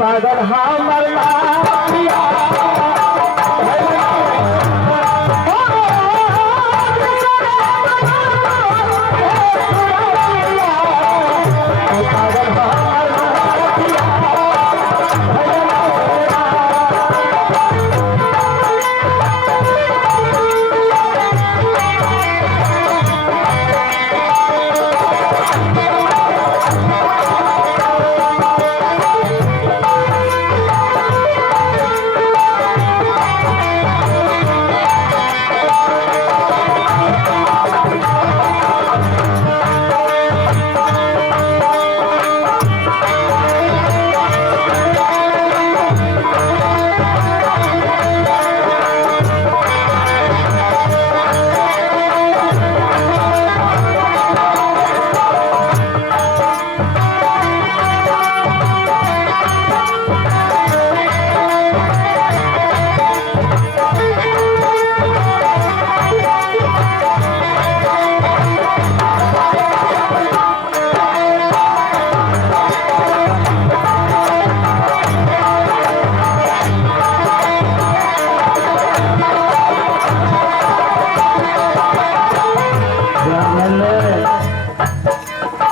पागल हमर लालिया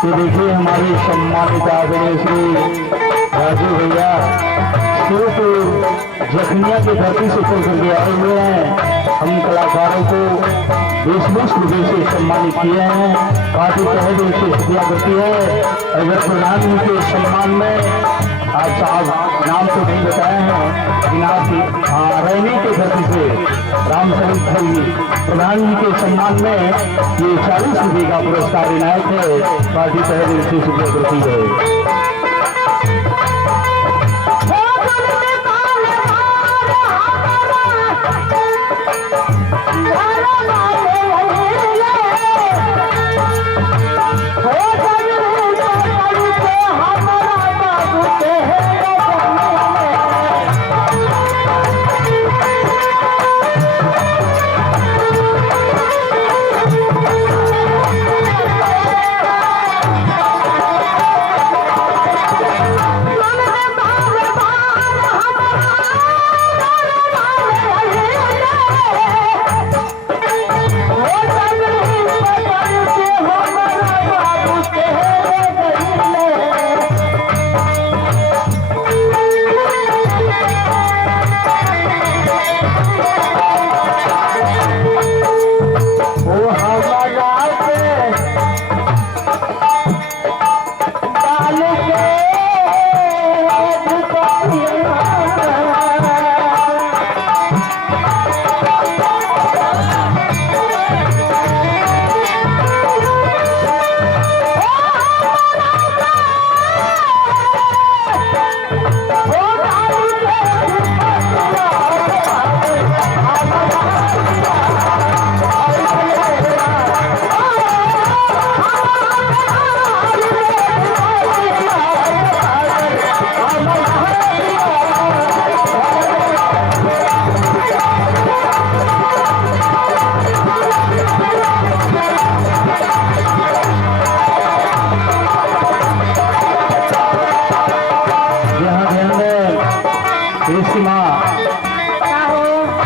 ये देखिए हमारे सम्मानित आदरणीय श्री राजू भैया सिर्फ जखनिया की धरती से चल करके आए हुए हैं। हम कलाकारों को देश विदेश से सम्मानित किए हैं। पार्टी तहे दिल से शुक्रिया करती है। अगर प्रधानमंत्री के सम्मान में आज साहब नाम तो नहीं बताए हैं लेकिन आप रहने की धरती से रामचरित भाई प्रधान जी के सम्मान में ये 40 रुपये का पुरस्कार इनायत है। पार्टी तहे दिल से शुक्रिया करती है।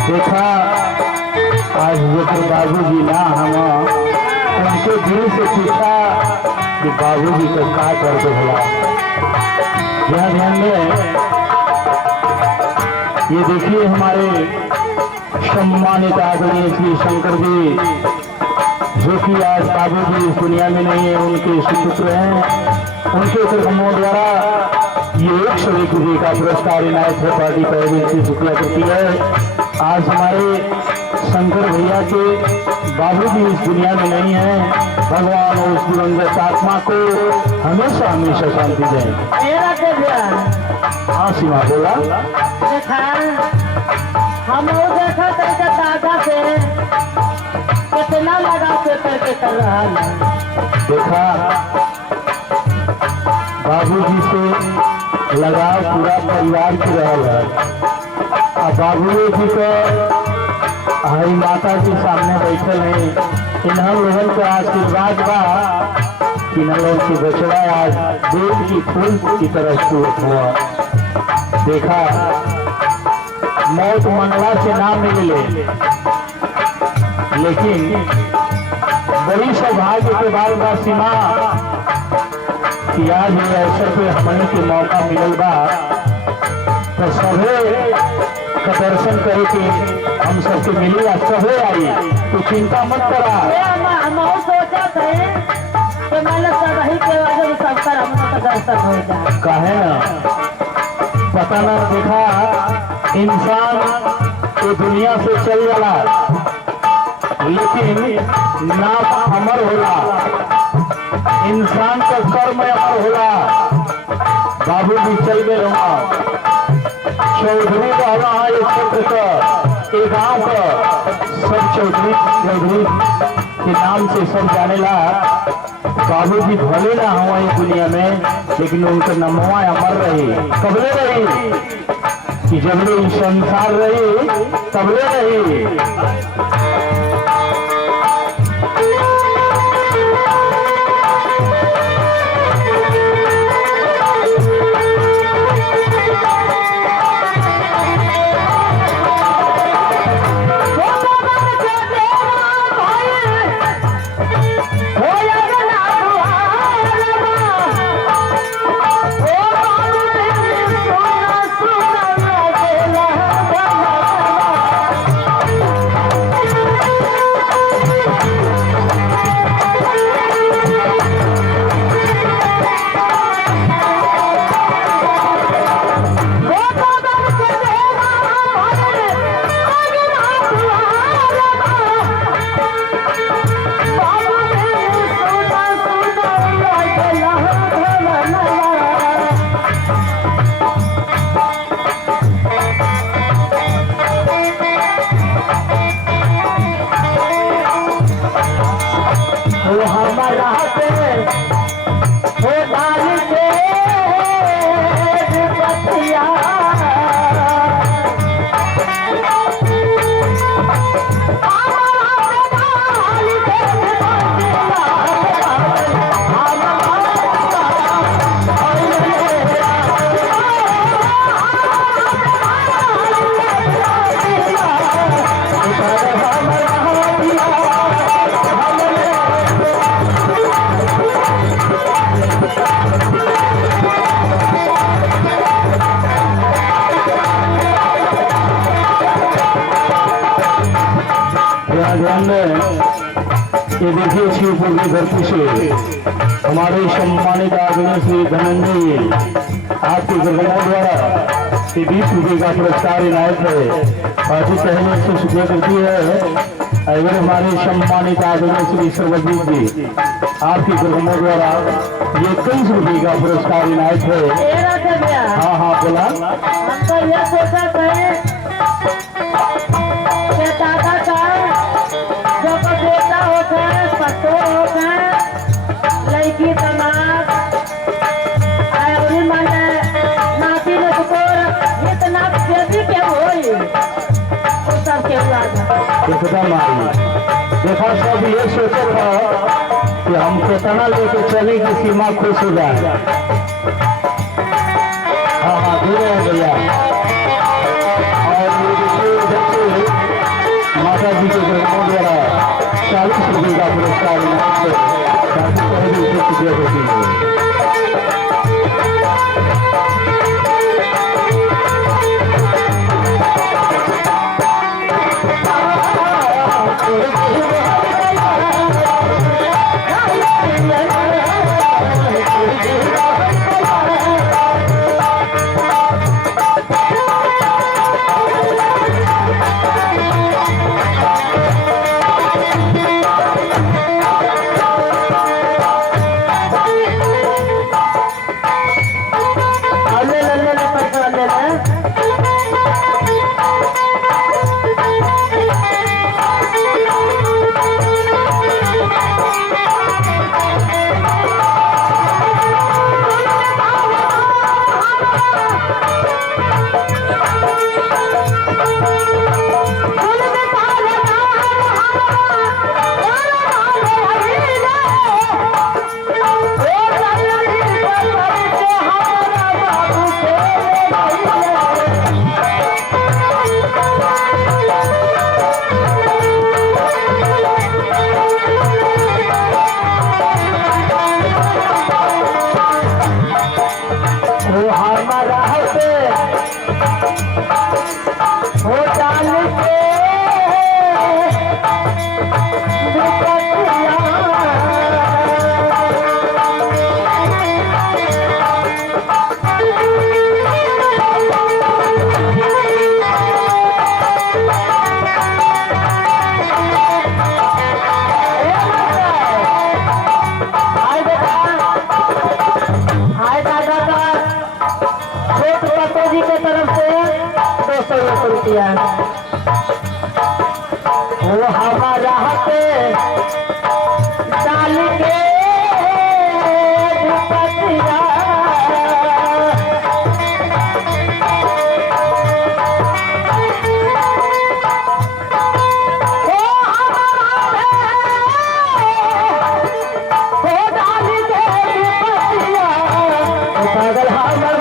देखा आज बाबू जी ना हम उनके दिल से पूछा कि बाबू जी को क्या कर दो भला। यहाँ ध्यान में ये देखिए हमारे सम्मानित आदरणीय श्री शंकर जी जो कि आज बाबू जी इस दुनिया में नहीं है, उनके सुपुत्र हैं। उनके कर्मों द्वारा ये 101 रुपये का पुरस्कार इनायत है। पार्टी पहले से शुक्रिया करती है। आज हमारे शंकर भैया के बाबू जी इस दुनिया में नहीं है। भगवान उस दिवंगत आत्मा को हमेशा हमेशा शांति दें। हाँ सीमा बोला हम देखा करके दादा से कितना लगा के करके कर रहा है। देखा बाबूजी से लगाव पूरा परिवार की रहल है। बाबू जी को हमारी माता जी सामने बैठे हैं। इन हम लोगों का आशीर्वाद बा कि इन लोगों की बछड़ा आज दूध की फूल की तरह सूरत हुआ। देखा मौत मंगला से ना मिले, लेकिन बड़ी सौभाग्य के बाद बा सीमा कि आज ये अवसर पे हमने के मौका मिलल बा तो सभे का दर्शन करे के हम सबके मिली आ सभे आई, तो चिंता मत करा। हम सोचा थे कि मतलब सब ही के वजह से सब कर हमने दर्शन हो जाए। काहे ना पता ना, देखा इंसान तो दुनिया से चल जाला लेकिन नाम अमर होला, इंसान का कर्म अमर होला। बाबू भी चल गए रहा चौधरी रहना है एक क्षेत्र का, एक गांव का सब चौधरी के नाम से सब जानेला। बाबू जी भले ना हुआ इस दुनिया में, लेकिन उनका नमवा अमर रही। कबले रही कि जब ये संसार रही तबले रही। ये देखिए शिवपुर की धरती से हमारे सम्मानित आदरणीय श्री धनंजय आपके गृहों द्वारा 20 रुपये का पुरस्कार इनायत है। काफी पहले से शुक्रिया करती है। अगर हमारे सम्मानित आदरणीय श्री सर्वजीत जी आपके गृहों द्वारा ये 23 रुपये का पुरस्कार इनायत है। हाँ हाँ बोला। हम तो ये सोचा थे कि दादा का जब बेटा होता है पत्तो होता है लड़की समाज और मन नाती ने तो इतना बेटी के होई वो सब के हुआ देखा सब ये सोचा था कि हम कितना लेके चले कि सीमा खुश हो जाए। हाँ हाँ धीरे भैया। और माता जी के ग्रहों द्वारा 40 रुपये का पुरस्कार शुक्रिया होती है। Yeah. रुपया वो हमारा हाथे डाल के दुपट्टिया पागल हमर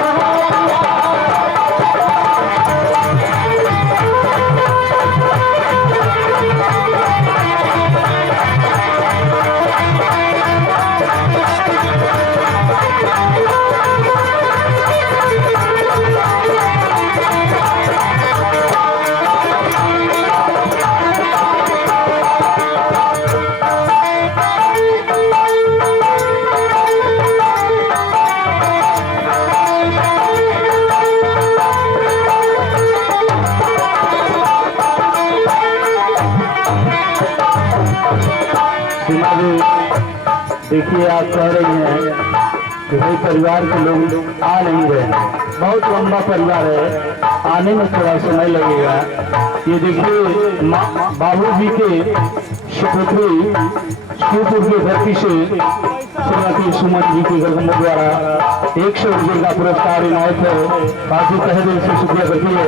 सीमा जी, देखिए आप कह रही हैं कि भाई परिवार के लोग आ नहीं रहे, बहुत लंबा परिवार है, आने में थोड़ा समय लगेगा। ये देखिए बाबूजी के सुपुत्री शिवपुर की धरती से श्रीमती सुमन जी के गर्भ द्वारा 100 रुपये का पुरस्कार इनायत है। बाकी तहे दिल से शुक्रिया करती है।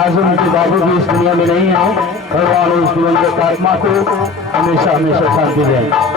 आज उनके बाबूजी इस दुनिया में नहीं है, भगवान उस दिवंगत आत्मा को हमेशा हमेशा शांति दें।